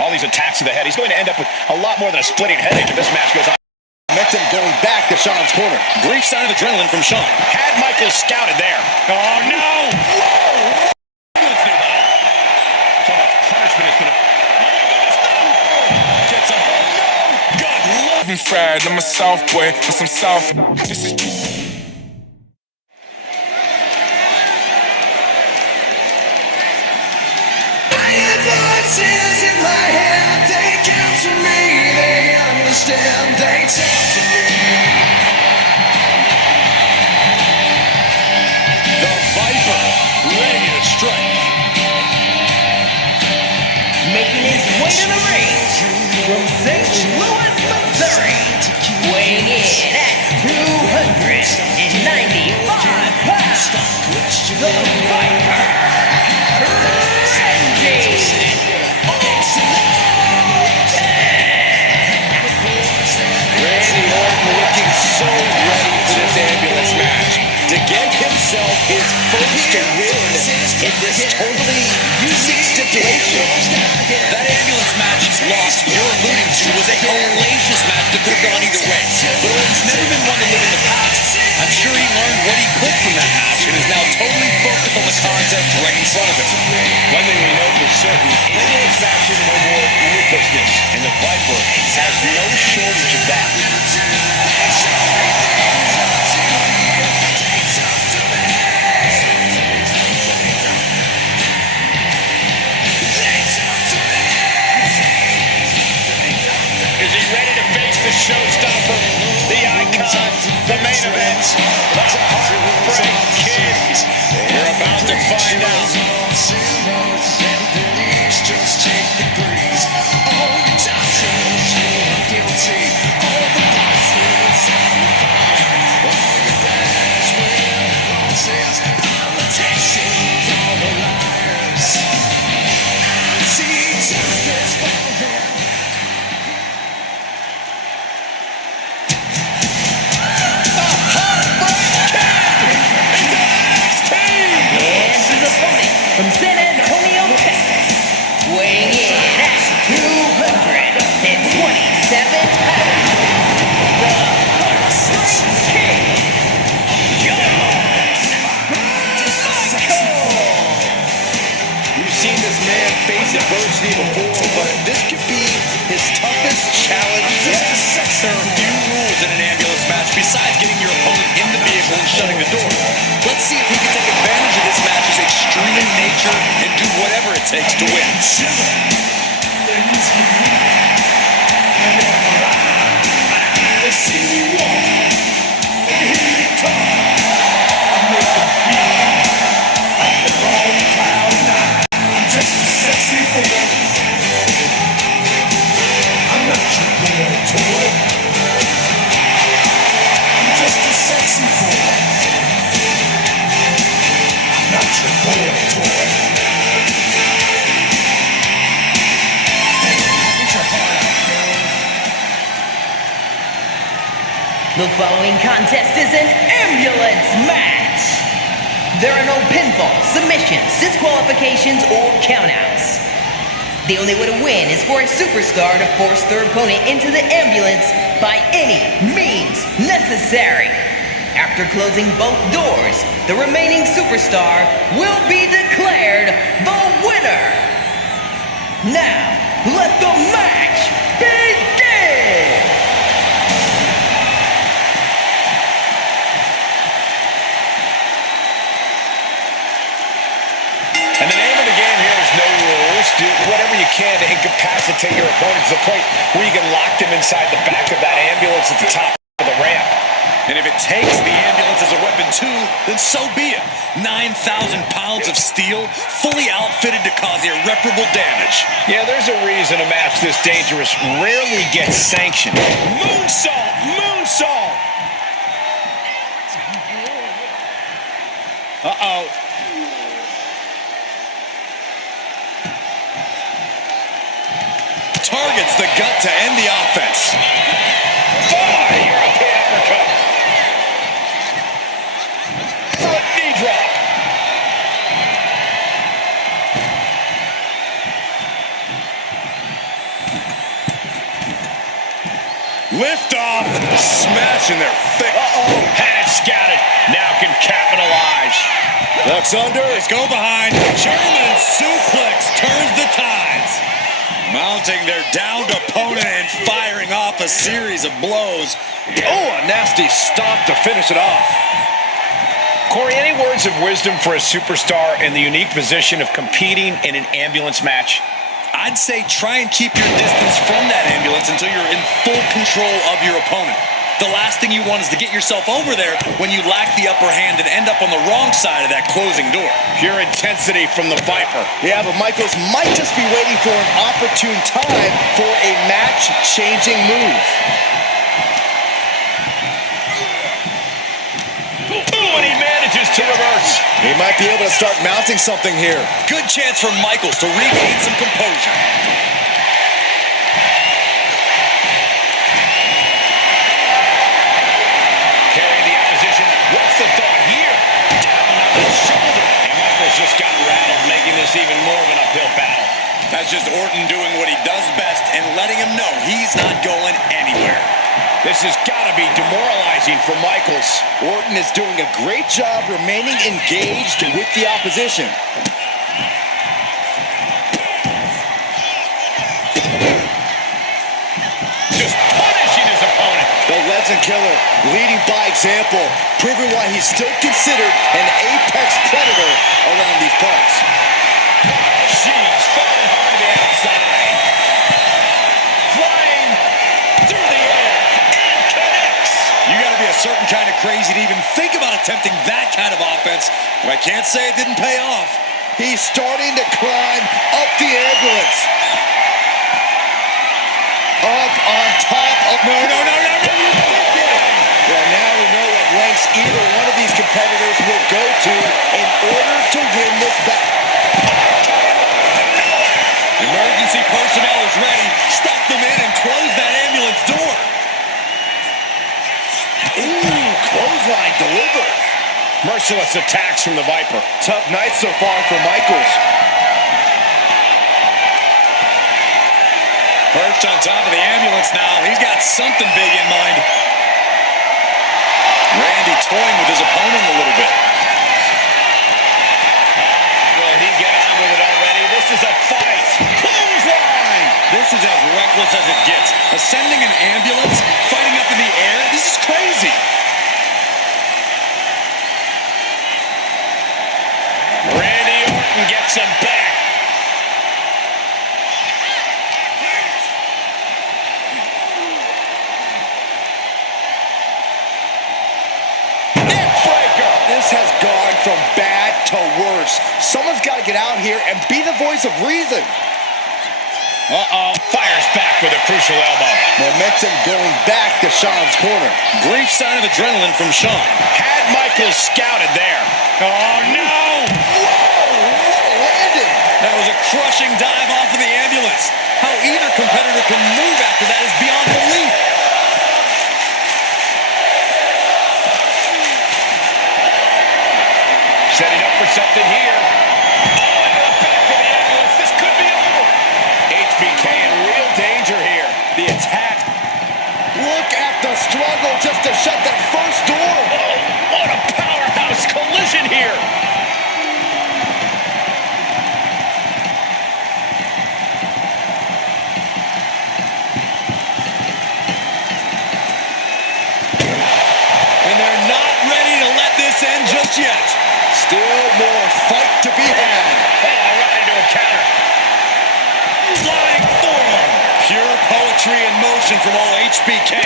All these attacks to the head. He's going to end up with a lot more than a splitting headache if this match goes on. Momentum going back to Shawn's corner. Brief sign of adrenaline from Shawn. Had Michaels scouted there. Oh, no! Whoa! So much punishment is going to... Gets him. Oh, no! God love I'm fried. I'm a South boy with some South. This is... Voices in my head, they count to me, they understand, they talk to me. The Viper, ready to strike. Making his way to the ring from St. Louis, Missouri, weighing in at 295 pounds, the Viper. So ready for this ambulance match to get himself his first win in this totally unique stipulation. That ambulance match loss you're alluding to was a hellacious match that could have gone either way. But Orton's never been one to live in the past. I'm sure he learned what he could from that match and is now totally focused on the contest right in front of him. One thing we know for certain, ambulance matches no more ruthlessness, and the Viper has no shortage of that. Is he ready to face the showstopper, the icon, the main event, the Heartbreak Kid? We're about to find out. From San Antonio, Texas, weighing in at 227 pounds, the Heartbreak Kid, Shawn Michaels. We've seen this man face adversity before, but this could be his toughest challenge yet. There are few rules in an ambulance match besides getting your opponent in the vehicle and shutting the door. Let's see if he can take advantage of this match's extreme nature and do whatever it takes to win. The following contest is an ambulance match. There are no pinfalls, submissions, disqualifications, or countouts. The only way to win is for a superstar to force their opponent into the ambulance by any means necessary. After closing both doors, the remaining superstar will be declared the winner. Now, let the match begin! And the name of the game here is no rules. Do whatever you can to incapacitate your opponent to the point where you can lock them inside the back of that ambulance at the top of the ramp. And if it takes the ambulance as a weapon too, then so be it. 9,000 pounds of steel, fully outfitted to cause irreparable damage. Yeah, there's a reason a match this dangerous rarely gets sanctioned. Moonsault! Moonsault! Uh-oh. Targets the gut to end the offense. Oh, European uppercut. Front knee drop. Lift off. Smashing their face. Had it scouted. Now can capitalize. Looks under. Let's go behind. German suplex turns the tides. Mounting their downed opponent and firing off a series of blows. Oh, a nasty stomp to finish it off. Corey, any words of wisdom for a superstar in the unique position of competing in an ambulance match? I'd say try and keep your distance from that ambulance until you're in full control of your opponent. The last thing you want is to get yourself over there when you lack the upper hand and end up on the wrong side of that closing door. Pure intensity from the Viper. Yeah, but Michaels might just be waiting for an opportune time for a match-changing move. Ooh, and he manages to reverse. He might be able to start mounting something here. Good chance for Michaels to regain some composure. Carrying the opposition. What's the thought here? Down on the shoulder. And Michaels just got rattled, making this even more of an uphill battle. That's just Orton doing what he does best and letting him know he's not going anywhere. This has got to be demoralizing for Michaels. Orton is doing a great job remaining engaged with the opposition. Just punishing his opponent. The Legend Killer leading by example, proving why he's still considered an apex predator around these parts. She's falling hard to the outside. Flying through the air and connects. You got to be a certain kind of crazy to even think about attempting that kind of offense, but I can't say it didn't pay off. He's starting to climb up the ambulance. Up on top of... No. Well, now we know what lengths either one of these competitors will go to in order to win this battle. Emergency personnel is ready. Stop them in and close that ambulance door. Ooh, clothesline delivered. Merciless attacks from the Viper. Tough night so far for Michaels. Perched on top of the ambulance now. He's got something big in mind. Randy toying with his opponent a little bit. Will he get on with it already? This is a fight. Clothesline! This is as reckless as it gets. Ascending an ambulance, fighting up in the air. This is crazy. Randy Orton gets him back. Neckbreaker. This has gone from bad to worse. Someone's got to get out here and be the voice of reason. Fires back with a crucial elbow. Momentum going back to Shawn's corner. Brief sign of adrenaline from Shawn. Had Michaels scouted there. Oh, no! Whoa, what a landing. That was a crushing dive off of the ambulance. How either competitor can move after that is beyond belief. Setting up for something here. Oh, into the back of the ambulance. This could be over. HBK in real danger here. The attack. Look at the struggle just to shut that first door. Oh, what a powerhouse collision here. And they're not ready to let this end just yet. Still more fight to be had. Oh, right into a counter. Flying forearm. Pure poetry in motion from old HBK.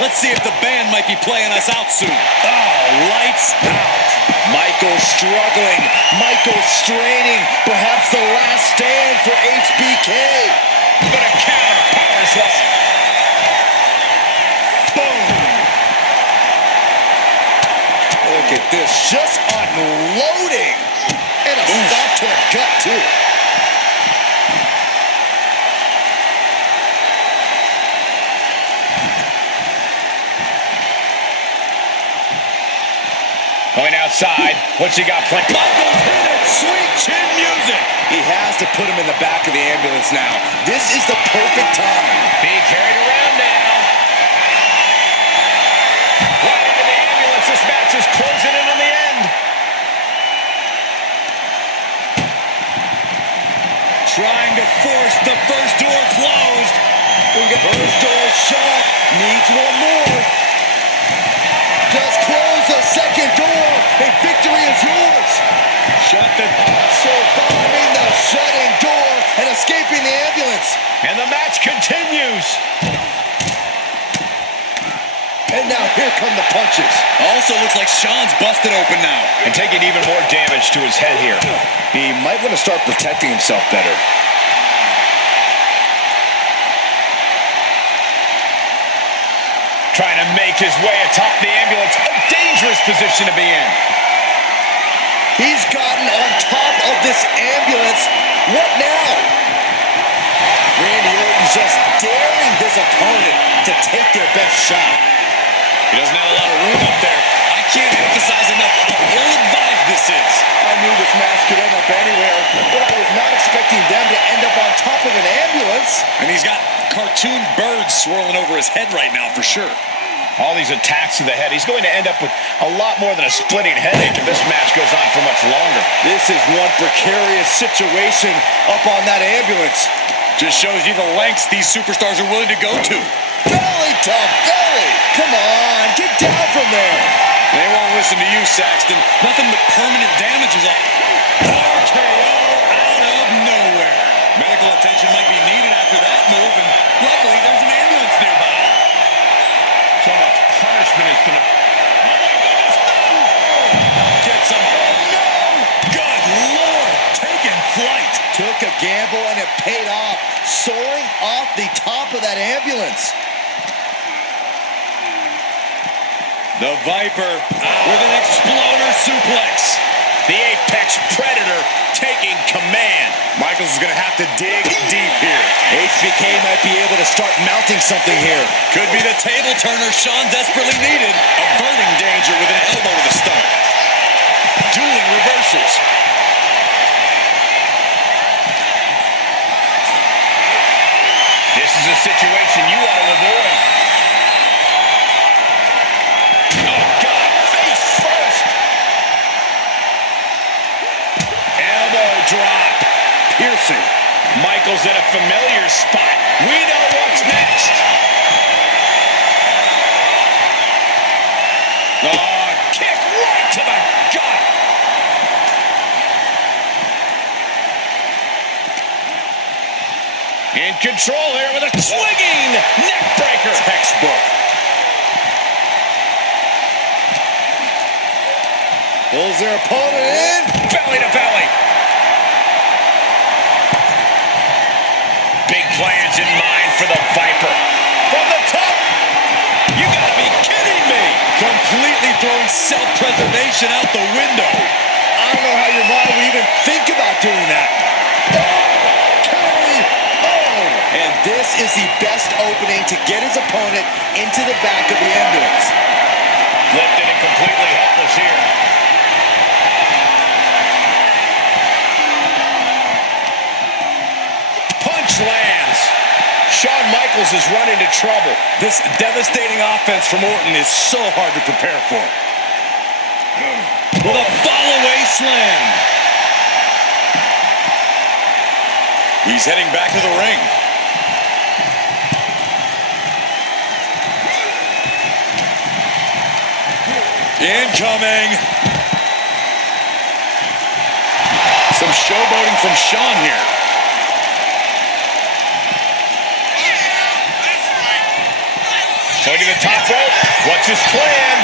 Let's see if the band might be playing us out soon. Oh, lights out. Michaels struggling. Michaels straining. Perhaps the last stand for HBK. But a counter power slam. Boom. Look at this. Just unloading. And a stop to the gut, too. Going outside. What's he got planned? Michaels hit it. Sweet chin music. He has to put him in the back of the ambulance now. This is the perfect time. Being carried around now. Trying to force the first door closed. First door shut. Needs one more. Just close the second door, and victory is yours. Surviving the shutting door and escaping the ambulance. And the match continues. And now here come the punches. Also looks like Shawn's busted open now. And taking even more damage to his head here. He might want to start protecting himself better. Trying to make his way atop the ambulance. A dangerous position to be in. He's gotten on top of this ambulance. What now? Randy Orton's just daring his opponent to take their best shot. He doesn't have a lot of room up there. I can't emphasize enough how ill-advised this is. I knew this match could end up anywhere, but I was not expecting them to end up on top of an ambulance. And he's got cartoon birds swirling over his head right now for sure. All these attacks to the head. He's going to end up with a lot more than a splitting headache if this match goes on for much longer. This is one precarious situation up on that ambulance. Just shows you the lengths these superstars are willing to go to. Belly to belly. Come on, get down from there. They won't listen to you, Saxton. Nothing but permanent damage is up. RKO out of nowhere. Medical attention might be needed after that move, and luckily there's an ambulance nearby. So much punishment has been... Oh my goodness, no! Get some... Oh no! Good Lord! Taking flight. Took a gamble and it paid off. Soaring off the top of that ambulance. The Viper with an exploder suplex. The Apex Predator taking command. Michaels is going to have to dig deep here. HBK might be able to start mounting something here. Could be the table turner Shawn desperately needed. Averting danger with an elbow to the stomach. Dueling reversals. This is a situation you want to avoid. Oh, God, face first. Elbow drop. Piercing. Michaels in a familiar spot. We know what's next. Oh, kick right to the gut. In control here with a swinging neck breaker. Textbook. Pulls their opponent in. Belly to belly. Big plans in mind for the Viper. From the top. You gotta be kidding me. Completely throwing self-preservation out the window. I don't know how your mind would even think about doing that. And this is the best opening to get his opponent into the back of the ambulance. Lifted and completely helpless here. Punch lands. Shawn Michaels has run into trouble. This devastating offense from Orton is so hard to prepare for. With a fall-away slam. He's heading back to the ring. Incoming. Some showboating from Shawn here. Going to the top rope. What's his plan?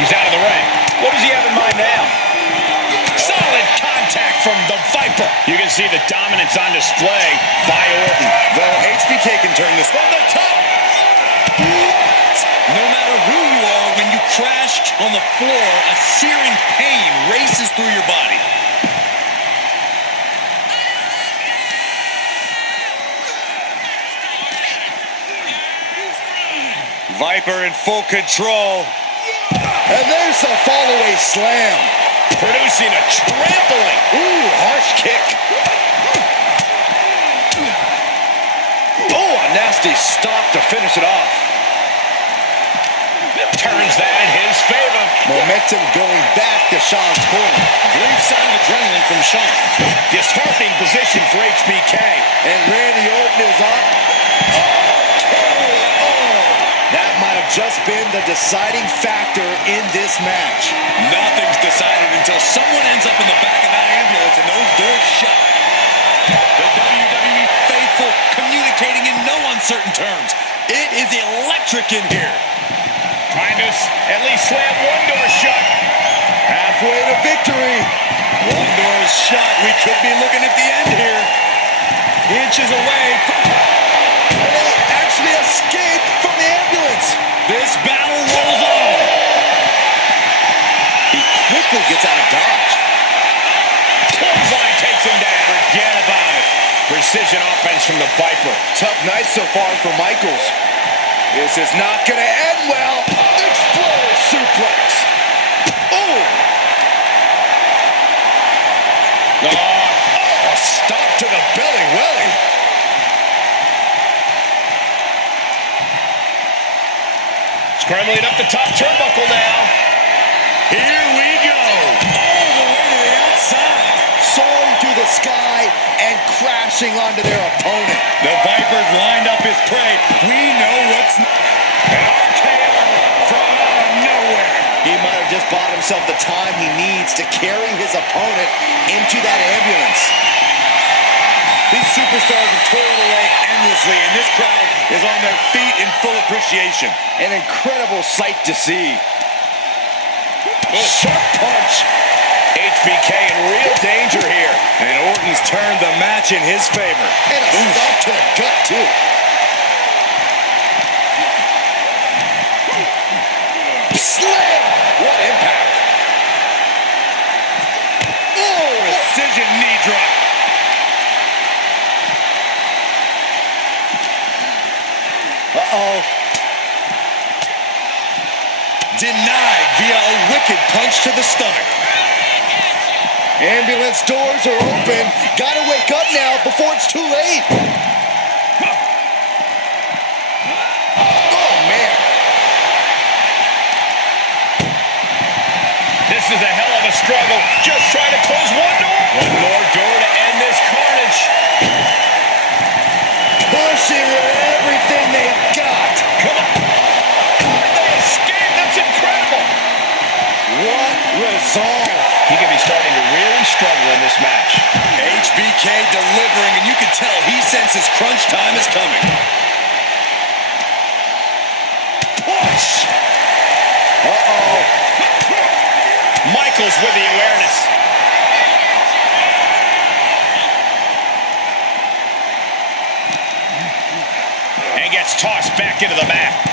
He's out of the ring. What does he have in mind now? Solid contact from the Viper. You can see the dominance on display by Orton. Though HBK can turn this From the top. No matter who you are, when you crash on the floor, a searing pain races through your body. Viper in full control. And there's the fall-away slam. Producing a trampling. Ooh, harsh kick. Oh, a nasty stop to finish it off. Turns that in his favor. momentum going back to Shawn's corner. Brief sign of adrenaline from Shawn. Disheartening position for HBK. And Randy Orton is up. That might have just been the deciding factor in this match. Nothing's decided until someone ends up in the back of that ambulance and those doors shut. The WWE faithful communicating in no uncertain terms. It is electric in here. Trying to at least slam one door shut. Halfway to victory. One door is shut. We could be looking at the end here. Inches away. They actually escaped from the ambulance. This battle rolls on. He quickly gets out of dodge. Clothesline takes him down. Forget about it. Precision offense from the Viper. Tough night so far for Michaels. This is not going to end well. Exploder suplex. Oh! Oh, stop to the belly welly. Scrambling up the top turnbuckle now. Here we go. All the way to the outside. Soaring through the sky and crashing onto their opponent. The Viper's lined up his prey. We know what's... An RKO from out of nowhere. He might have just bought himself the time he needs to carry his opponent into that ambulance. These superstars have toiled away endlessly, and this crowd is on their feet in full appreciation. An incredible sight to see. Sharp punch. HBK in real danger here. And Orton's turned the match in his favor. And a stop to the gut, too. Slam! What impact. Oh! Precision knee drop. Uh-oh. Denied via a wicked punch to the stomach. Ambulance doors are open. Gotta wake up now before it's too late. Oh, man. This is a hell of a struggle. Just trying to close one door. One more door to end this carnage. Pushing with everything they've got. Come on. They escaped. That's incredible. What resolve. He could be starting to really struggle in this match. HBK delivering, and you can tell he senses crunch time is coming. Push. Uh-oh. Michaels with the awareness. And gets tossed back into the mat.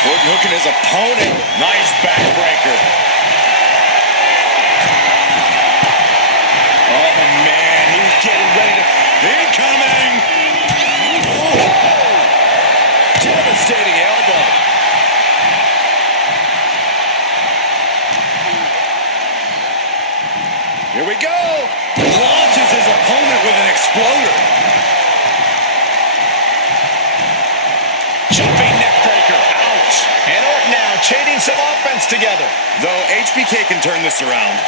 Orton hooking his opponent. Nice backbreaker. Oh, man. He's getting ready to... Incoming! Oh. Devastating elbow. Here we go. Launches his opponent with an exploder. Jumping neckbreaker. Ouch. And Orton now chaining some offense together. Though HBK can turn this around.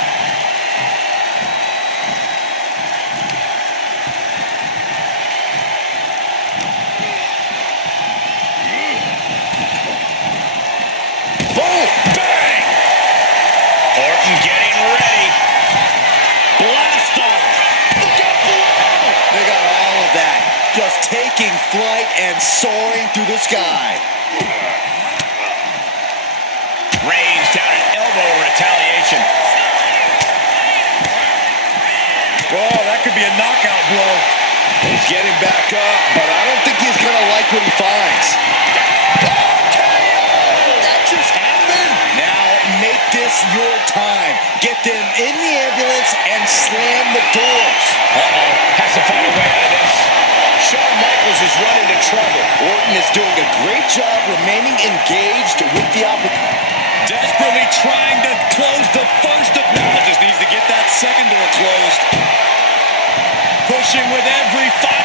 Boom. Bang. Orton getting ready. Blast off. They got all of that. Just taking flight and soaring through the sky. Rains down an elbow retaliation. Oh, that could be a knockout blow. He's getting back up, but I don't think he's going to like what he finds. That just happened. Now make this your time. Get them in the ambulance and slam the doors. Uh-oh. Has to find a way out of this. Shawn Michaels is running into trouble. Orton is doing a great job remaining engaged with the opposition. Desperately trying to close the first of... Now just needs to get that second door closed. with every fight.